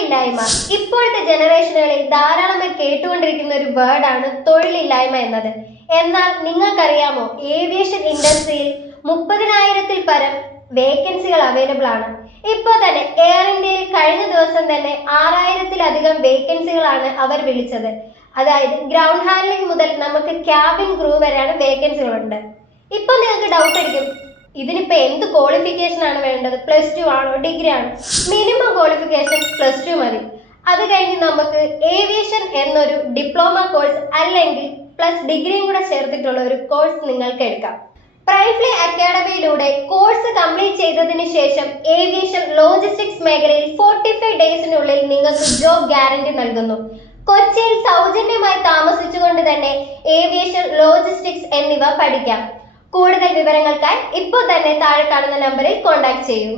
തൊഴിലില്ലായ്മ. ഇപ്പോഴത്തെ ജനറേഷനുകളിൽ ധാരാളമായി കേട്ടുകൊണ്ടിരിക്കുന്ന ഒരു വേർഡാണ് തൊഴിലില്ലായ്മ എന്നത്. എന്നാൽ നിങ്ങൾക്കറിയാമോ, ഏവിയേഷൻ ഇൻഡസ്ട്രിയിൽ 30,000-ൽ പരം വേക്കൻസികൾ അവൈലബിൾ ആണ്. ഇപ്പോൾ തന്നെ എയർ ഇന്ത്യയിൽ കഴിഞ്ഞ ദിവസം തന്നെ 6,000-ലധികം വേക്കൻസികളാണ് അവർ വിളിച്ചത്. അതായത് ഗ്രൗണ്ട് ഹാൻഡ്ലിംഗ് മുതൽ നമുക്ക് ക്യാബിൻ ക്രൂ വരെയാണ് വേക്കൻസികളുണ്ട്. ഇപ്പൊ നിങ്ങൾക്ക് ഡൗട്ട് അടിക്കും, ഇതിനിപ്പോ എന്ത് ക്വാളിഫിക്കേഷൻ ആണ് വേണ്ടത്? +2 ആണോ, ഡിഗ്രി ആണോ? മിനിമം ക്വാളിഫിക്കേഷൻ +2 മതി. അത് കഴിഞ്ഞ് നമുക്ക് ഏവിയേഷൻ എന്നൊരു ഡിപ്ലോമ കോഴ്സ് അല്ലെങ്കിൽ പ്ലസ് ഡിഗ്രിയും കൂടെ ചേർത്തിട്ടുള്ള ഒരു കോഴ്സ് നിങ്ങൾക്ക് എടുക്കാം. പ്രൈഫ്ലി അക്കാഡമിയിലൂടെ കോഴ്സ് കംപ്ലീറ്റ് ചെയ്തതിനു ശേഷം ഏവിയേഷൻ ലോജിസ്റ്റിക്സ് മേഖലയിൽ 45 ഡേയ്സിനുള്ളിൽ നിങ്ങൾക്ക് ജോബ് ഗ്യാരണ്ടി നൽകുന്നു. കൊച്ചിയിൽ സൗജന്യമായി താമസിച്ചുകൊണ്ട് തന്നെ ഏവിയേഷൻ, ലോജിസ്റ്റിക്സ് എന്നിവ പഠിക്കാം. കൂടുതൽ വിവരങ്ങൾക്കായി ഇപ്പോൾ തന്നെ താഴെ കാണുന്ന നമ്പറിൽ കോൺടാക്ട് ചെയ്യൂ.